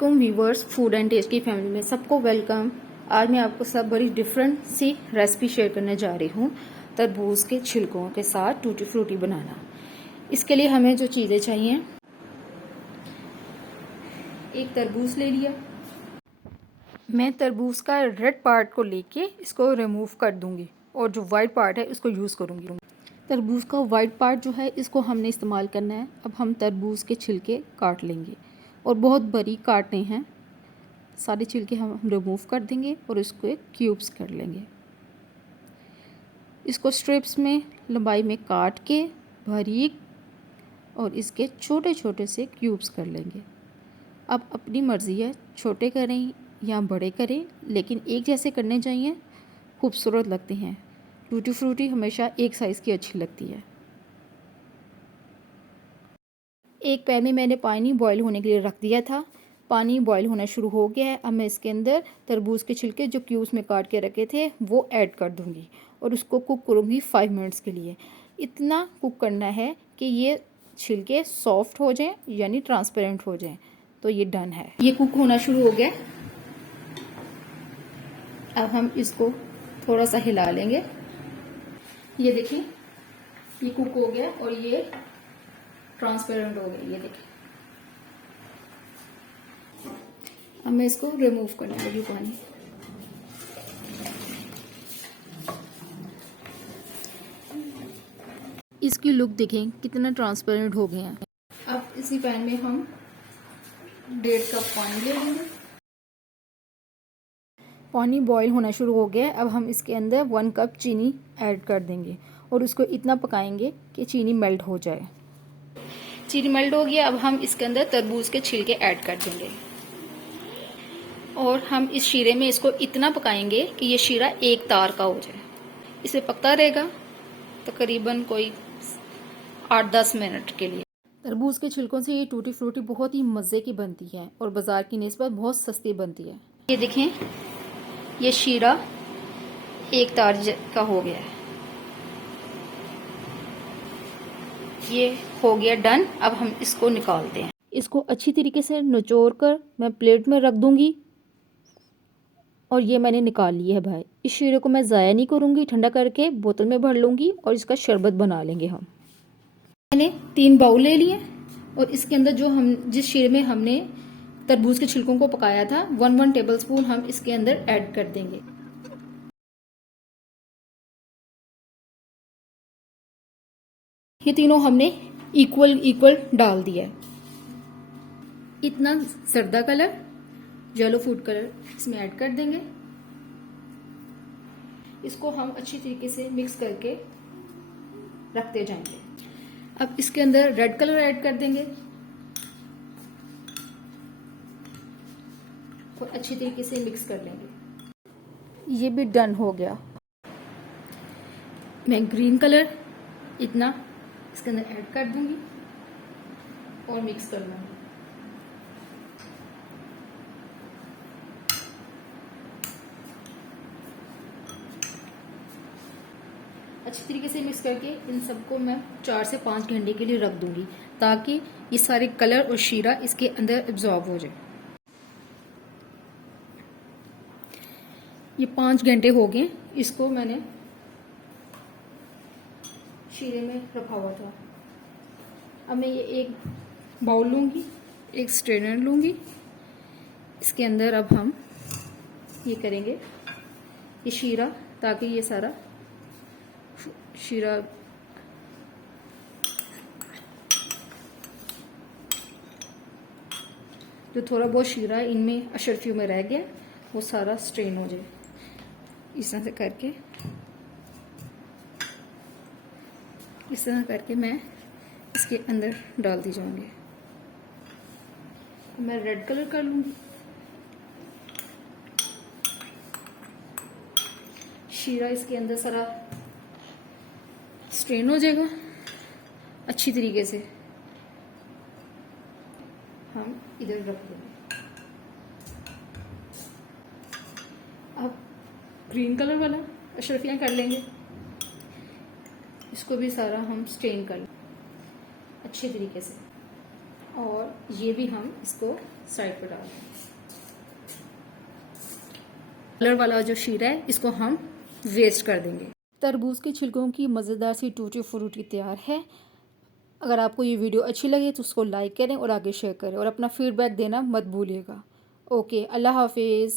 वालेकुम viewers, food and test की family में सबको वेलकम। आज मैं आपको सब बड़ी डिफरेंट सी रेसिपी शेयर करने जा रही हूँ, तरबूज के छिलकों के साथ टूटी फ्रूटी बनाना। इसके लिए हमें जो चीज़ें चाहिए, एक तरबूज ले लिया। मैं तरबूज का रेड पार्ट को लेके इसको रिमूव कर दूंगी और जो वाइट पार्ट है इसको यूज़ करूंगी। तरबूज का वाइट पार्ट जो है इसको हमने इस्तेमाल करना है। अब हम तरबूज के छिलके काट लेंगे और बहुत बारीक काटने हैं। सारे छिलके हम रिमूव कर देंगे और इसको एक क्यूब्स कर लेंगे। इसको स्ट्रिप्स में लंबाई में काट के बारीक और इसके छोटे छोटे से क्यूब्स कर लेंगे। अब अपनी मर्ज़ी है, छोटे करें या बड़े करें, लेकिन एक जैसे करने चाहिए, खूबसूरत लगते हैं। टूटी फ्रूटी हमेशा एक साइज़ की अच्छी लगती है। एक पैन में मैंने पानी बॉईल होने के लिए रख दिया था। पानी बॉईल होना शुरू हो गया है। अब मैं इसके अंदर तरबूज के छिलके जो क्यूब्स में काट के रखे थे वो ऐड कर दूंगी और उसको कुक करूंगी 5 मिनट्स के लिए। इतना कुक करना है कि ये छिलके सॉफ्ट हो जाएं, यानी ट्रांसपेरेंट हो जाएं। तो ये डन है, ये कुक होना शुरू हो गया। अब हम इसको थोड़ा सा हिला लेंगे। ये देखिए, ये कुक हो गया और ये ट्रांसपेरेंट हो गया। ये देखिए, अब मैं इसको रिमूव करने लगी पानी। इसकी लुक देखें कितना ट्रांसपेरेंट हो गया है। अब इसी पैन में हम 1.5 कप पानी ले लेंगे। पानी बॉईल होना शुरू हो गया है। अब हम इसके अंदर 1 कप चीनी ऐड कर देंगे और उसको इतना पकाएंगे कि चीनी मेल्ट हो जाए। चीनी मेल्ट हो गया। अब हम इसके अंदर तरबूज के छिलके ऐड कर देंगे और हम इस शीरे में इसको इतना पकाएंगे कि ये शीरा एक तार का हो जाए। इसे पकता रहेगा तकरीबन कोई 8-10 मिनट के लिए। तरबूज के छिलकों से ये टूटी फ्रूटी बहुत ही मज़े की बनती है और बाजार की निस्बत बहुत सस्ती बनती है। ये देखें, ये शीरा एक तार का हो गया है। ये हो गया डन। अब हम इसको निकालते हैं। इसको अच्छी तरीके से निचोड़ कर मैं प्लेट में रख दूंगी और ये मैंने निकाल लिया है भाई। इस शीरे को मैं ज़ाया नहीं करूंगी, ठंडा करके बोतल में भर लूंगी और इसका शरबत बना लेंगे हम। मैंने 3 बाउल ले लिए और इसके अंदर जो हम जिस शीरे में हमने तरबूज के छिलकों को पकाया था 1 टेबलस्पून हम इसके अंदर ऐड कर देंगे। ये तीनों हमने इक्वल डाल दिया है। इतना जर्दा कलर, येलो फूड कलर इसमें ऐड कर देंगे। इसको हम अच्छी तरीके से मिक्स करके रखते जाएंगे। अब इसके अंदर रेड कलर ऐड कर देंगे और अच्छी तरीके से मिक्स कर लेंगे। ये भी डन हो गया। मैं ग्रीन कलर इतना इसके अंदर ऐड कर दूंगी और मिक्स कर लूंगी। अच्छी तरीके से मिक्स करके इन सबको मैं 4 से 5 घंटे के लिए रख दूंगी ताकि ये सारे कलर और शीरा इसके अंदर एब्जॉर्ब हो जाए। ये 5 घंटे हो गए। इसको मैंने शीरे में रखा हुआ था। अब मैं ये एक बाउल लूंगी, एक स्ट्रेनर लूंगी। इसके अंदर अब हम ये करेंगे ये शीरा, ताकि ये सारा शीरा जो थोड़ा बहुत शीरा इनमें अशरफियों में रह गया वो सारा स्ट्रेन हो जाए। इस तरह करके मैं इसके अंदर डालती जाऊंगी। मैं रेड कलर कर लूंगी। शीरा इसके अंदर सारा स्ट्रेन हो जाएगा अच्छी तरीके से। हम इधर रख देंगे। अब ग्रीन कलर वाला अशरफियाँ कर लेंगे। इसको भी सारा हम स्ट्रेन कर लेंगे अच्छे तरीके से। और ये भी हम इसको साइड पर डाल देंगे। कलर वाला जो शीरा है इसको हम वेस्ट कर देंगे। तरबूज के छिलकों की मज़ेदार सी टूटी फ्रूटी तैयार है। अगर आपको ये वीडियो अच्छी लगे तो उसको लाइक करें और आगे शेयर करें और अपना फीडबैक देना मत भूलिएगा। ओके, अल्लाह हाफिज़।